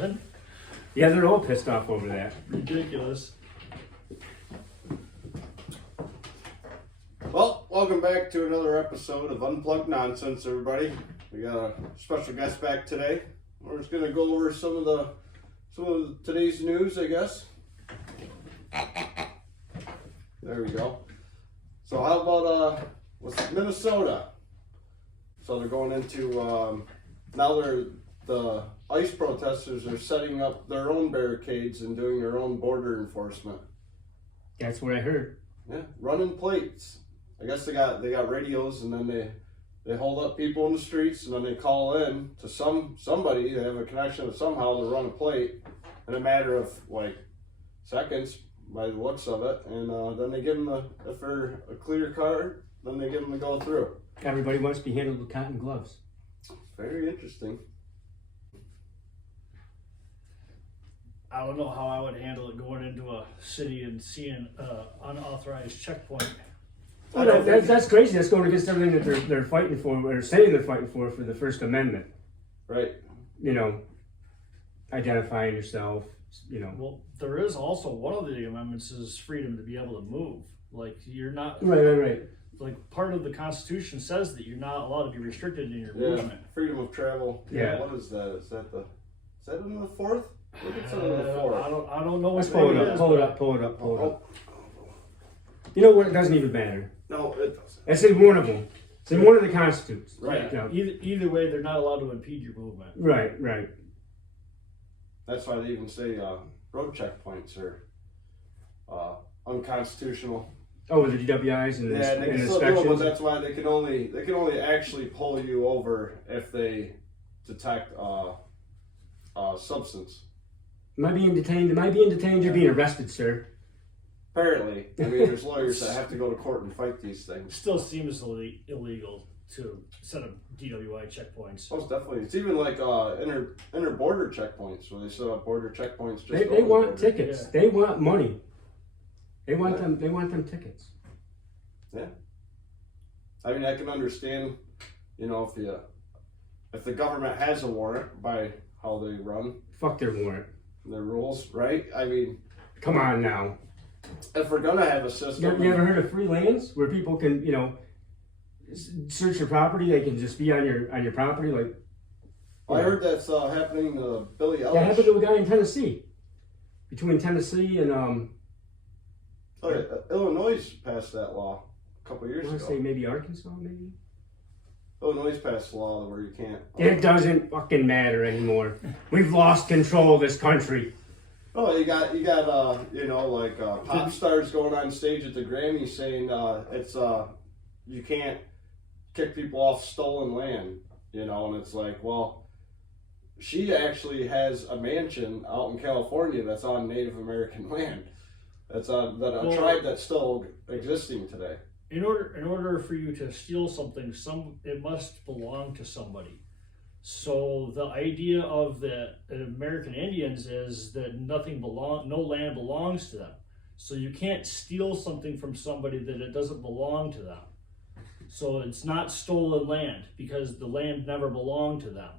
something. Yeah, they're all pissed off over that. Ridiculous. Well, welcome back to another episode of Unplugged Nonsense, everybody. We got a special guest back today. We're just gonna go over some of today's news, I guess. There we go. So how about with Minnesota? So they're going into now the ICE protesters are setting up their own barricades and doing their own border enforcement. That's what I heard. Yeah, running plates. I guess they got radios, and then they hold up people in the streets, and then they call in to somebody. They have a connection to somehow to run a plate in a matter of like seconds by the looks of it, and then they give them if they're a clear card, then they give them to go through. Everybody wants to be handled with cotton gloves. Very interesting. I don't know how I would handle it going into a city and seeing unauthorized checkpoint. Well, that's crazy. That's going against everything that they're fighting for, or saying they're fighting for the First Amendment. Right. You know, identifying yourself. You know. Well, there is also one of the amendments is freedom to be able to move. Like you're not Right. like part of the Constitution says that you're not allowed to be restricted in your Yeah. movement. Freedom of travel. Yeah. What is that? Is that in the fourth? I think it's in the fourth. I don't know what Let's pull it up. is, Pull it but- up. Pull it up. Pull it Oh, up. You know what? It doesn't even matter. no, it doesn't. It's in one of them. It's in one of the constitutes. Right. Yeah. Either way, they're not allowed to impede your movement. Right. That's why they even say road checkpoints are unconstitutional. Oh, with the DWIs and, Yeah, they and can still do it, but inspections. that's why they can only actually pull you over if they detect substance. Am I being detained? You're being arrested, sir. Apparently, I mean, there's lawyers that have to go to court and fight these It things. still seems illegal to set up DWI checkpoints. Most definitely, it's even like inner border checkpoints where they set up border checkpoints. Just They over the want border. tickets. Yeah. They want money. They want Yeah. them. They want them tickets. I mean, I can understand, you know, if the government has a warrant by how they run Fuck their warrant. their rules, right? I mean, Come on now. if we're gonna have a You system, ever heard of free lands where people can, you know, search your property? They can just be on your property, like. I heard that's happening to Billy Ellis. That happened to a guy in Tennessee. Between Tennessee and Oh, yeah, Illinois passed that law a couple I years want to ago. say maybe Arkansas, maybe. Illinois passed a law where you can't. It doesn't fucking matter anymore. We've lost control of this country. Oh, you got you know, like pop stars going on stage at the Grammys saying it's you can't kick people off stolen land, you know, and it's like, well, she actually has a mansion out in California that's on Native American land. That's a tribe that's still existing today. In order for you to steal something, it must belong to somebody. So the idea of the American Indians is that no land belongs to them. So you can't steal something from somebody that it doesn't belong to them. So it's not stolen land because the land never belonged to them.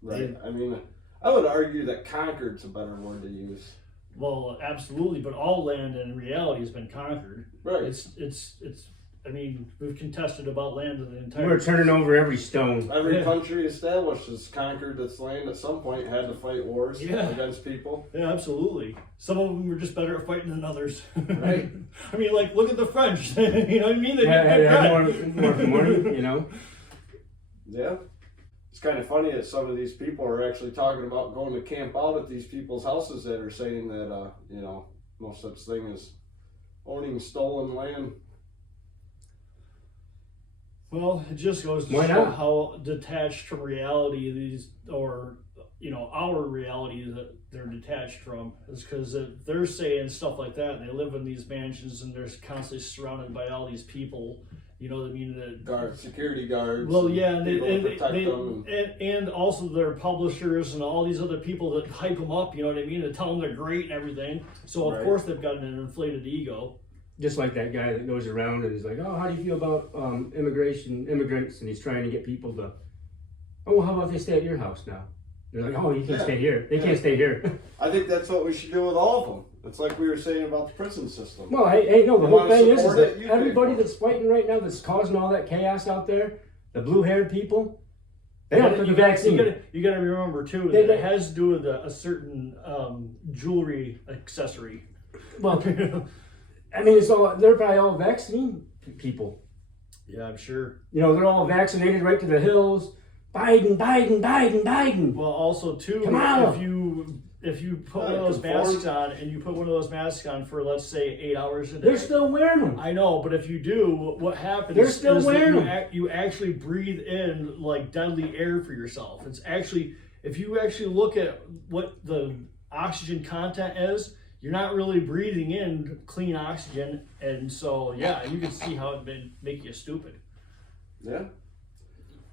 Right. I mean, I would argue that conquered's a better word to use. Well, absolutely, but all land in reality has been conquered. Right. It's. I mean, we've contested about land in the entire. We're turning over every stone. Every Yeah. country established has conquered its land at some point, had to fight wars Yeah. against people. Yeah, absolutely. Some of them were just better at fighting than others. Right. I mean, like, look at the French. You know what I mean? They Had did more money, you know. Yeah. It's kind of funny that some of these people are actually talking about going to camp out at these people's houses that are saying that, you know, no such thing as owning stolen land. Well, it just goes to Why show not? how detached from reality these, or you know, our reality that they're detached from is because they're saying stuff like that. And they live in these mansions and they're constantly surrounded by all these people. You know what I mean? Security guards. Well, yeah, and people to protect them. and also their publishers and all these other people that hype them up. You know what I mean? To tell them they're great and everything. So of Right. course they've got an inflated ego. Just like that guy that goes around and is like, oh, how do you feel about immigrants? And he's trying to get people to, oh, well, how about they stay at your house now? They're like, oh, you can't Yeah. stay here. They Yeah. can't stay here. I think that's what we should do with all of them. It's like we were saying about the prison system. Well, hey, no, the You whole wanna thing is support that it, you pay everybody for it. that's fighting right now, that's causing all that chaos out there, the blue-haired people, they don't took the vaccine. You gotta remember too They- that it has to do with a certain jewelry accessory. Well, I mean, they're probably all vaccine people. Yeah, I'm sure. You know, they're all vaccinated right to the hills. Biden, Biden, Biden, Biden. Well, also too, Come if you put one Yeah, of those conform. masks on and you put one of those masks on for let's say 8 hours a day. They're still wearing them. I know, but if you do, what happens They're still is that wearing you, them. you actually breathe in like deadly air for yourself. It's actually, if you actually look at what the oxygen content is, you're not really breathing in clean oxygen, and so yeah, you can see how it would make you stupid. Yeah.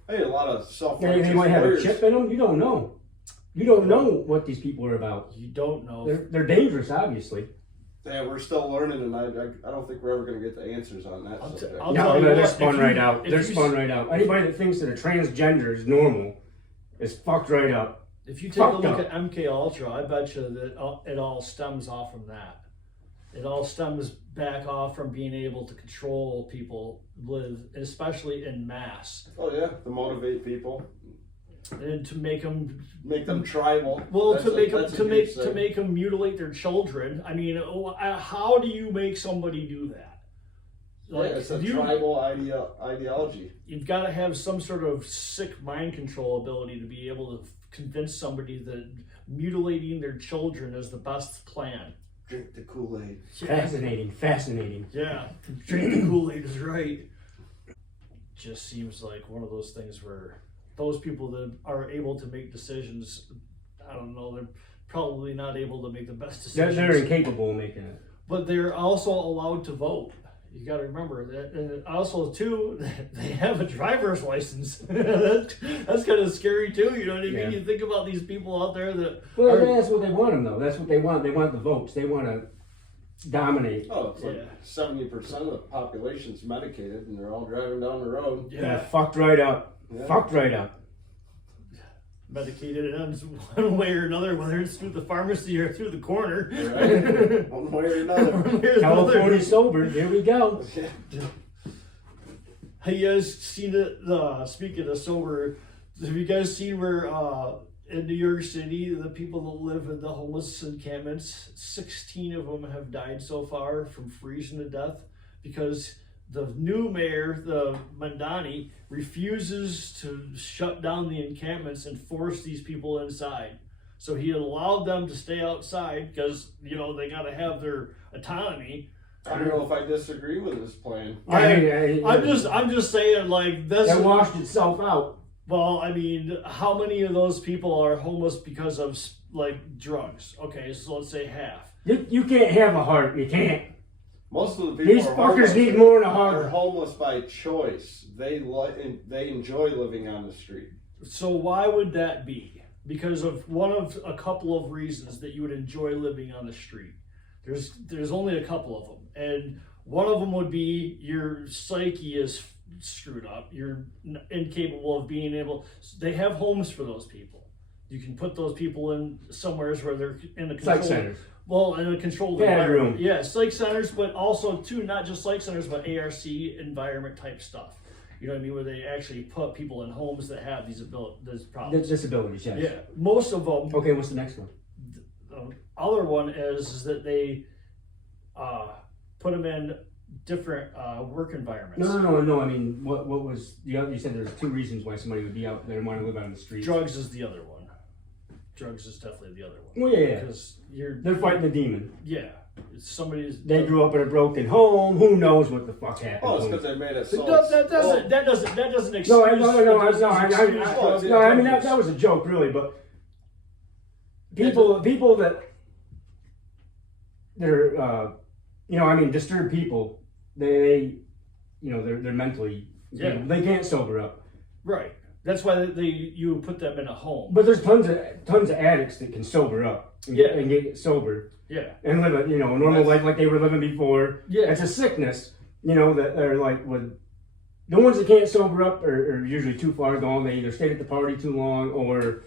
Hey, a lot of They self-righteous might have a warriors. chip in them. You don't know. You don't know what these people are about. You don't know. They're dangerous, obviously. Yeah, we're still learning, and I don't think we're ever going to get the answers on that I'll subject. I'll No, tell you they're what, spun if right you- out. if They're you- spun right out. Anybody that thinks that a transgender is normal is fucked right up. If you take a Fucked look up. at MK Ultra, I bet you that it all stems off from that. It all stems back off from being able to control people, especially in mass, Oh yeah, to motivate people, and to make them make them tribal. well, That's to a- make them that's a to huge make thing. them mutilate their children. I mean, how do you make somebody do that? Yeah, it's a tribal ideology. You've got to have some sort of sick mind control ability to be able to convince somebody that mutilating their children is the best plan. Drink the Kool-Aid. Fascinating, fascinating. Yeah, drink the Kool-Aid is right. Just seems like one of those things where those people that are able to make decisions, I don't know, they're probably not able to make the best decisions. They're incapable of making it. But they're also allowed to vote. You got to remember that, and also too, they have a driver's license. That's kind of scary too. You know what I mean? Yeah. You think about these people out there that Well, are, that's what they want them though. That's what they want. They want the votes. They want to dominate. Oh, it's like Yeah. 70% of the population's medicated, and they're all driving down the road. yeah, Fucked right up. Yeah. Fucked right up. medicated in one way or another, whether it's through the pharmacy or through the corner. Right? One way or another. One way or California another. sober. Here we go. Have you guys seen it? Speaking of sober, have you guys seen where in New York City, the people that live in the homeless encampments, 16 of them have died so far from freezing to death because the new mayor, the Mandani, refuses to shut down the encampments and force these people inside. So he allowed them to stay outside because, you know, they got to have their autonomy. I don't know if I disagree with this plan. I'm just saying, like, this. That washed itself out. Well, I mean, how many of those people are homeless because of like drugs? Okay, so let's say half. You can't have a heart. You can't. Most of the people These are fuckers homeless. need more than a They're heart. homeless by choice. They enjoy living on the street. So why would that be? Because of one of a couple of reasons that you would enjoy living on the street. There's only a couple of them, and one of them would be your psyche is screwed up. You're incapable of being able. They have homes for those people. You can put those people in somewheres where they're in a Psych controlled, centers. well, in a controlled Bad environment. room. Yeah, psych centers, but also too not just psych centers, but ARC environment type stuff. You know what I mean? Where they actually put people in homes that have these problems. Disabilities, yes. Yeah, most of them. Okay, what's the next one? The other one is that they put them in different work environments. No. I mean, what was the other? You said there's two reasons why somebody would be out there and want to live on the street. Drugs is the other one. Drugs is definitely the other one. Well, yeah. Because They're fighting the demon. Yeah, it's somebody's. They grew up in a broken home. Who knows what the fuck happened? Oh, it's to because them. they made it so. That doesn't excuse. No, that doesn't I excuse mean that was a joke, really. But people that they're disturbed people, they're mentally they can't sober up. Right. That's why you put them in a home. But there's tons of addicts that can sober up and get sober Yeah. and live a normal life like they were living before. Yeah. It's a sickness, that are like with the ones that can't sober up are usually too far gone. They either stayed at the party too long or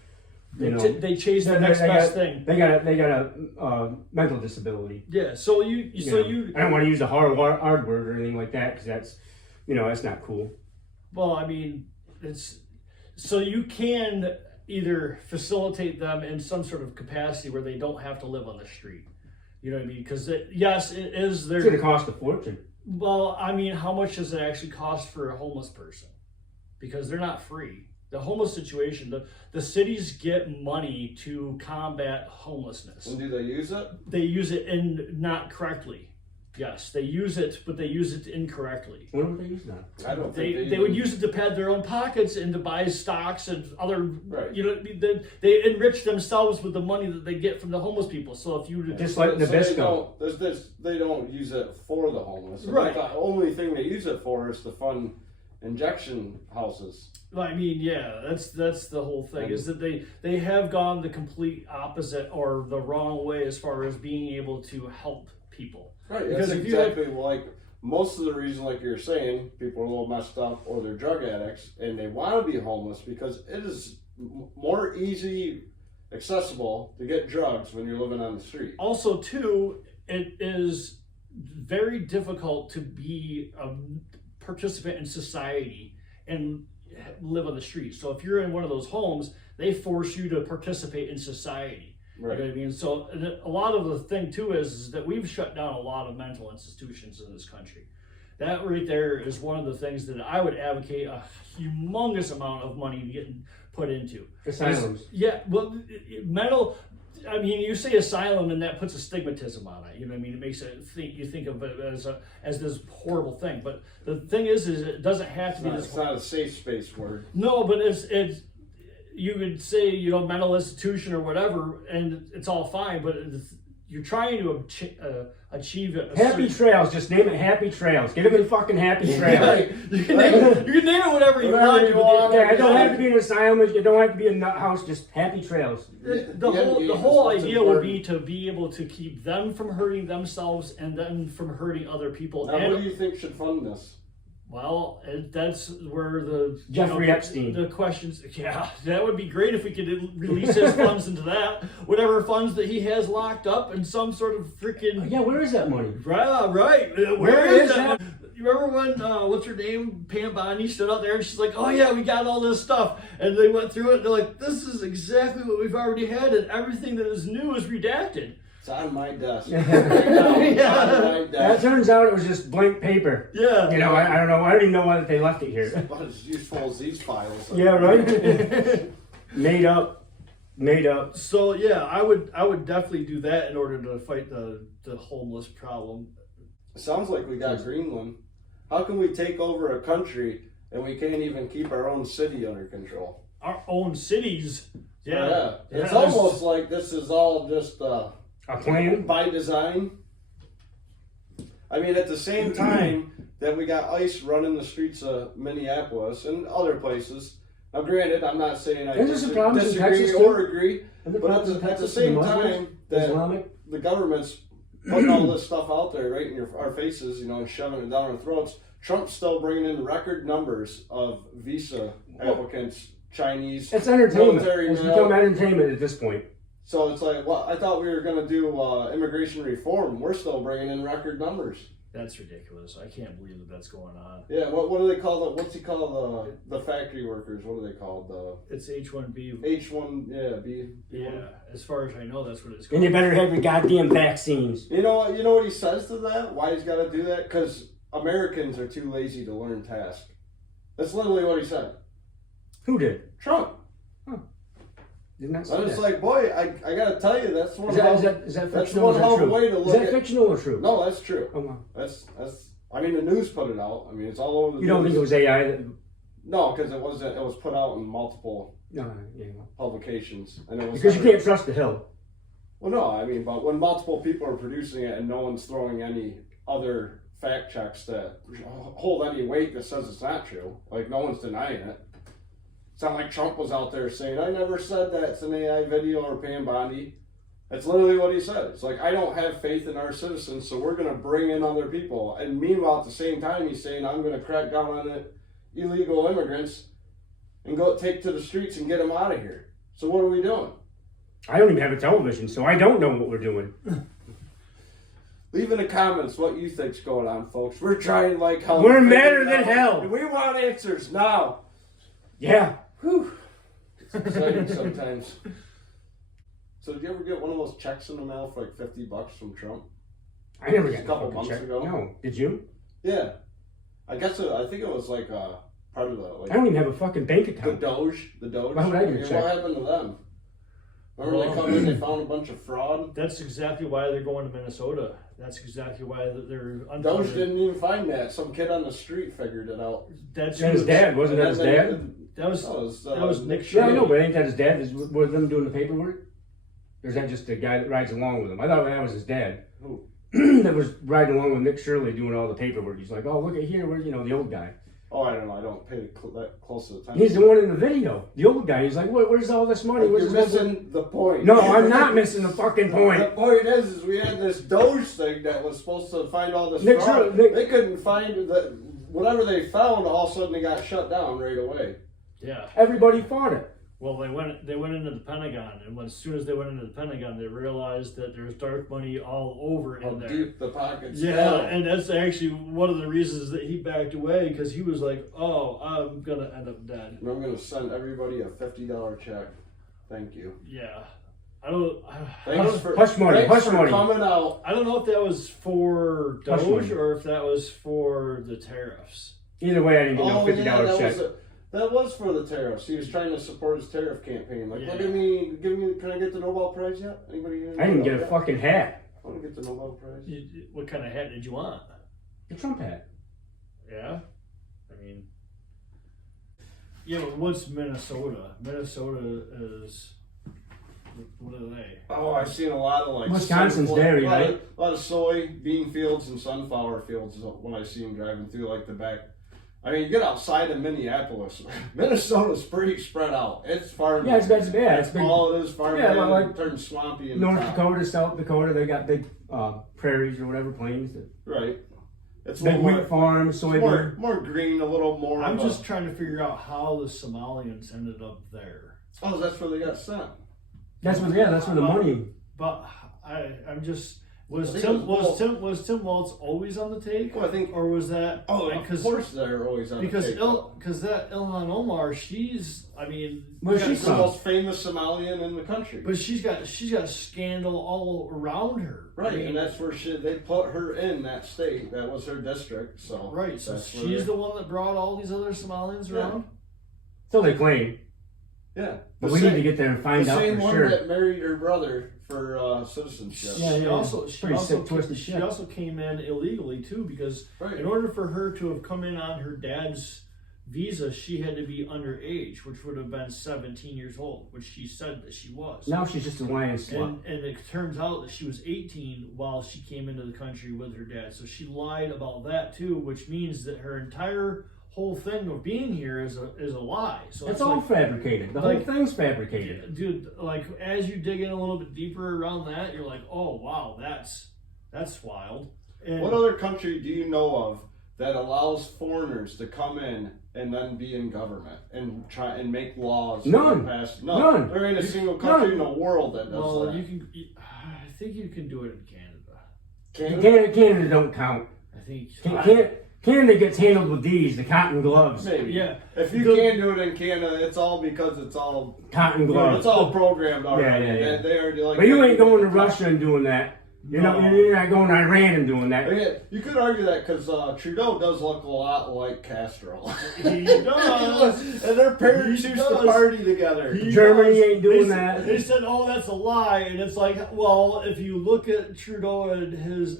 You know, They chase the They- next they best got- thing. They got a mental disability. Yeah. So I don't want to use the hard word or anything like that because that's, that's not cool. Well, I mean, it's so you can either facilitate them in some sort of capacity where they don't have to live on the street. You know what I mean? Because yes, it is It's going to their. cost a fortune. Well, I mean, how much does it actually cost for a homeless person? Because they're not free. The homeless situation, the cities get money to combat homelessness. And do they use it? They use it not correctly. Yes, they use it, but they use it incorrectly. What would they use that? I don't They think they would use it to pad their own pockets and to buy stocks and other. Right. You know, they enrich themselves with the money that they get from the homeless people. So if you Just like Nabisco. They don't use it for the homeless. Right. The only thing they use it for is to fund injection houses. I mean, yeah, that's the whole thing is that they have gone the complete opposite or the wrong way as far as being able to help people. Right. Because That's if you exactly like most of the reason, like you're saying, people are a little messed up or they're drug addicts and they want to be homeless because it is more easy accessible to get drugs when you're living on the street. Also, too, it is very difficult to be a participant in society and live on the street. So if you're in one of those homes, they force you to participate in society. Right. You know what I mean? So a lot of the thing too is that we've shut down a lot of mental institutions in this country. That right there is one of the things that I would advocate a humongous amount of money getting put into. Asylums. Yeah, well, mental. I mean, you say asylum, and that puts a stigmatism on it. You know what I mean? It makes it you think of it as this horrible thing. But the thing is it doesn't have to be this. It's not a safe space word. No, but it's you could say mental institution or whatever, and it's all fine. But you're trying to achieve it. Happy Trails. Just name it Happy Trails. Get them in fucking Happy Trails. You can name it whatever you want. Yeah, it don't have to be an asylum. It don't have to be a nut house. Just Happy Trails. The whole idea would be to be able to keep them from hurting themselves and then from hurting other people. Now, what do you think should fund this? Well, that's where the Jeffrey Epstein. The questions. Yeah, that would be great if we could release his funds into that. Whatever funds that he has locked up in some sort of freaking. Yeah, where is that money? Right. Where is that? You remember when what's her name, Pam Bondi, stood out there and she's like, "Oh yeah, we got all this stuff," and they went through it. And they're like, "This is exactly what we've already had, and everything that is new is redacted." It's on my desk. Yeah. That turns out it was just blank paper. Yeah. I don't know. I don't even know why they left it here. About as useful as these files. Yeah, right. Made up. So yeah, I would definitely do that in order to fight the homeless problem. It sounds like we got Greenland. How can we take over a country and we can't even keep our own city under control? Our own cities. Yeah. It's almost like this is all just A plan? by design. I mean, at the same time that we got ICE running the streets of Minneapolis and other places. Now, granted, I'm not saying I There's some problems in disagree Texas, or too. agree, And the but problems at in the Texas same and Muslims, time that Islamic. the government's putting all this stuff out there right in our faces, and shoving it down our throats. Trump's still bringing in record numbers of visa applicants, Chinese. It's entertainment. military It's male. become entertainment at this point. So it's like, well, I thought we were going to do immigration reform. We're still bringing in record numbers. That's ridiculous. I can't believe that that's going on. Yeah, what do they call what's he call the factory workers? What are they called? It's H-1B. H1, yeah, B. Yeah, as far as I know, that's what it's And called. you better have your goddamn vaccines. You know what he says to that? Why he's got to do that? Because Americans are too lazy to learn tasks. That's literally what he said. Who did? Trump. Didn't I say And it's that? like, boy, I got to tell you, that's one Is that that's fictional one or is hell that of a way to true? Is look that at. fictional or true? No, that's true. Oh, wow. That's. I mean, the news put it out. I mean, it's all over the You don't think news. it was AI that... No, because it wasn't. It was put out in multiple No, yeah. publications, and it was Because you never- can't trust the Hill. Well, no, I mean, but when multiple people are producing it and no one's throwing any other fact checks that hold any weight that says it's not true, like no one's denying it. It's not like Trump was out there saying, "I never said that. It's an AI video," or Pam Bondi. That's literally what he said. It's like, I don't have faith in our citizens, so we're going to bring in other people. And meanwhile, at the same time, he's saying, I'm going to crack down on the illegal immigrants and go take to the streets and get them out of here. So what are we doing? I don't even have a television, so I don't know what we're doing. Leave in the comments what you think's going on, folks. We're trying like hell. We're to figure madder it than out, hell. and we want answers now. Yeah. Whew. It's exciting sometimes. So did you ever get one of those checks in the mail for like $50 from Trump? I never Just got a couple fucking months check. ago. No. Did you? Yeah. I guess I think it was like part of the I don't even have a fucking bank the account. Doge. The Doge. Why would I get a mean, check? what happened to them? Remember they come in, they found a bunch of fraud. That's exactly why they're going to Minnesota. That's exactly why they're Doge didn't even find that. Some kid on the street figured it out. That's His huge. dad, wasn't that his And then dad? That was that that was Nick Yeah, I Shirley. know, but ain't that his dad? Was them doing the paperwork? Or is that just the guy that rides along with him? I thought that was his dad. Who? That was riding along with Nick Shirley doing all the paperwork. He's like, oh, look at here, where the old guy. Oh, I don't know. I don't pay that close to the time. He's the one in the video. The old guy. He's like, where's all this money? You're Where's this missing the point. No, I'm not missing the fucking The point. point is we had this Doge thing that was supposed to find all this Nick fraud. Shirley- They couldn't find that. Whatever they found, all of a sudden they got shut down right away. Yeah. Everybody fought it. Well, they went into the Pentagon, and as soon as they went into the Pentagon, they realized that there's dark money all over How in there. deep the pockets Yeah, fell. and that's actually one of the reasons that he backed away, because he was like, "Oh, I'm gonna end up dead." And I'm gonna send everybody a $50 check. Thank you. Yeah, I don't. Thanks for Hush money, thanks hush for money. coming out. I don't know if that was for Hush Doge money. or if that was for the tariffs. Either way, I didn't get no Oh $50 yeah, check. that was for the tariffs. He was trying to support his tariff campaign. Like, Yeah. look at me, give me. Can I get the Nobel Prize yet? Anybody? I didn't get a fucking hat. I want to get the Nobel Prize. What kind of hat did you want? The Trump hat. Yeah, I mean, yeah, but what's Minnesota? Minnesota is what are they? Oh, I've seen a lot of like Wisconsin's sunflower- dairy, a lot right? of- A lot of soy, bean fields, and sunflower fields is when I see them driving through like the back. I mean, you get outside of Minneapolis, Minnesota's pretty spread out. It's farming. Yeah, it's big. That's all it is. Farming. Yeah, like- It turns swampy in North the top. Dakota, South Dakota, they got big prairies or whatever, plains. Right. It's a Big little more, wheat farms, soybean. more green, a little more. I'm of just trying to figure out how the Somalians ended up there. Oh, that's where they got sent. That's where the money. But I'm just I was think Tim it was was Tim Walz always on the take? Well, I think. Or was that Oh, like, of course they're always on because the take. that Ilhan Omar, she's I mean, Where's got she She's the from? most famous Somalian in the country. But she's got scandal all around her. Right, I mean, and that's where they put her in that state. That was her district. So right. So that's where she's they- the one that brought all these other Somalians Yeah. around. So they claim. yeah. But The we same- need to get there and find the out same for one sure. that married her brother for citizenship. Yeah, She yeah. also Pretty sick, twisted she shit. also came in illegally too, because Right. in order for her to have come in on her dad's visa, she had to be underage, which would have been 17 years old, which she said that she was. Now she's just a lion slut. And it turns out that she was 18 while she came into the country with her dad. So she lied about that too, which means that her entire whole thing of being here is a lie. So It's all like, fabricated. The like- whole thing's fabricated. dude, like as you dig in a little bit deeper around that, you're like, oh wow, that's wild. And What other country do you know of that allows foreigners to come in and then be in government and try and make laws? None. And pass? None. There ain't a single country None. in the world that does well, that. I think you can do it in Canada. Canada don't count. I think Canada gets handled with these, the cotton gloves. Maybe. yeah. If you The- can do it in Canada, it's all because it's all Cotton it's gloves. all programmed already. Yeah, yeah. They already like. But you ain't going to Russia and doing that. You're No. not going to Iran and doing that. Yeah, you could argue that because Trudeau does look a lot like Castro. He does. And their parents He used to does. party together. He Germany does. ain't doing They that. said- They said, "Oh, that's a lie," and it's like, well, if you look at Trudeau and his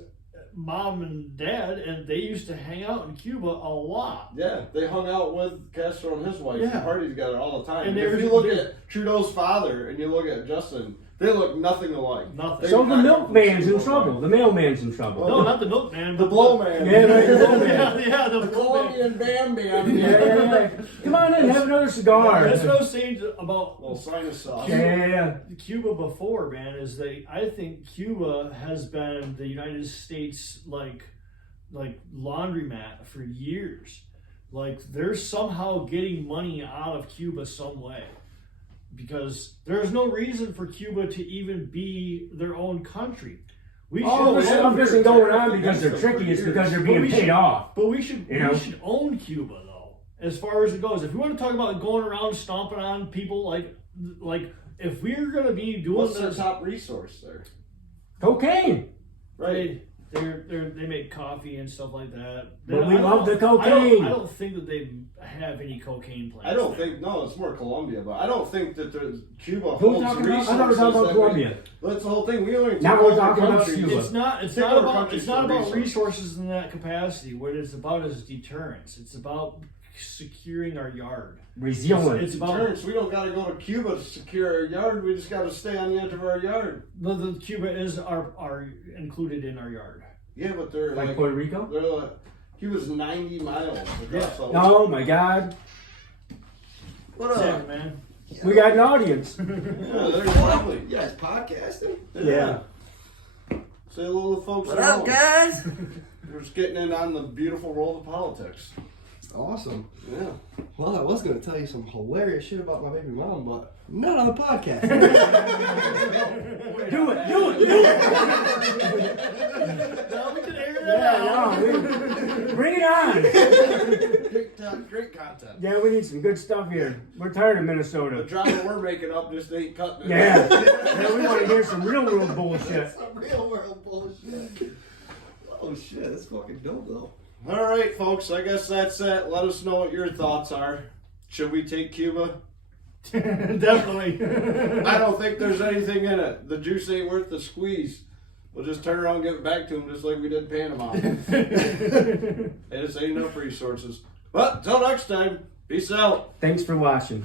mom and dad, and they used to hang out in Cuba a lot. Yeah, they hung out with Castro and his wife Yeah. and party together all the time. And And if they're- you look they're- at Trudeau's father and you look at Justin, they look nothing alike. Nothing. They So do the not milkman's come in from trouble. The mailman's in trouble. No, not the milkman. The but blow man. Yeah, right, the blow man. yeah, the The blow man. Colombian Bam Bam. Yeah. Come on in, have another cigar. That's what I was saying about Little sinus sauce. Yeah. Cuba before, man. Is I think Cuba has been the United States like laundromat for years. Like they're somehow getting money out of Cuba some way. because there's no reason for Cuba to even be their own country. We All the should stuff own, isn't going on because they're tricky. It's because they're being paid off. but we should You know? we should own Cuba though, as far as it goes. If we want to talk about going around stomping on people, like if we're gonna be doing What's their this, top resource there? Cocaine. Right. they make coffee and stuff like that. But we I love don't- the cocaine. I don't think that they have any cocaine plants. I don't there. think, no, it's more Colombia, but I don't think that Cuba Who holds talking resources. about? I thought we were talking about that Colombia. That's the whole thing. We only Now take we're over talking about countries. Cuba. It's not. It's Take not over about. countries It's not for about resources in that capacity. What it's about is deterrence. It's about securing our yard. Resilience. It's about Deterrence. We don't got to go to Cuba to secure our yard. We just got to stay on the edge of our yard. the Cuba is our included in our yard. Yeah, but they're Like like, Puerto Rico? they're like, Cuba's 90 miles across. the- Oh my God. What Yeah, up? man. We got an audience. Yeah, they're lovely. You guys podcasting? Yeah. Say hello to the folks What at up, home. guys? We're just getting in on the beautiful world of politics. Awesome. Yeah. Well, I was going to tell you some hilarious shit about my baby mom, but not on the podcast. Do it. No, we can air that Yeah, out. no, bring it on. Great content. Yeah, we need some good stuff here. We're tired of The Minnesota. drama we're making up just ain't cutting it. Yeah. Yeah, we want to hear some real world bullshit. Some real world bullshit. Oh shit, that's fucking dope though. All right, folks. I guess that's it. Let us know what your thoughts are. Should we take Cuba? Definitely. I don't think there's anything in it. The juice ain't worth the squeeze. We'll just turn around and give it back to them just like we did Panama. They just ain't enough resources. But till next time, peace out. Thanks for watching.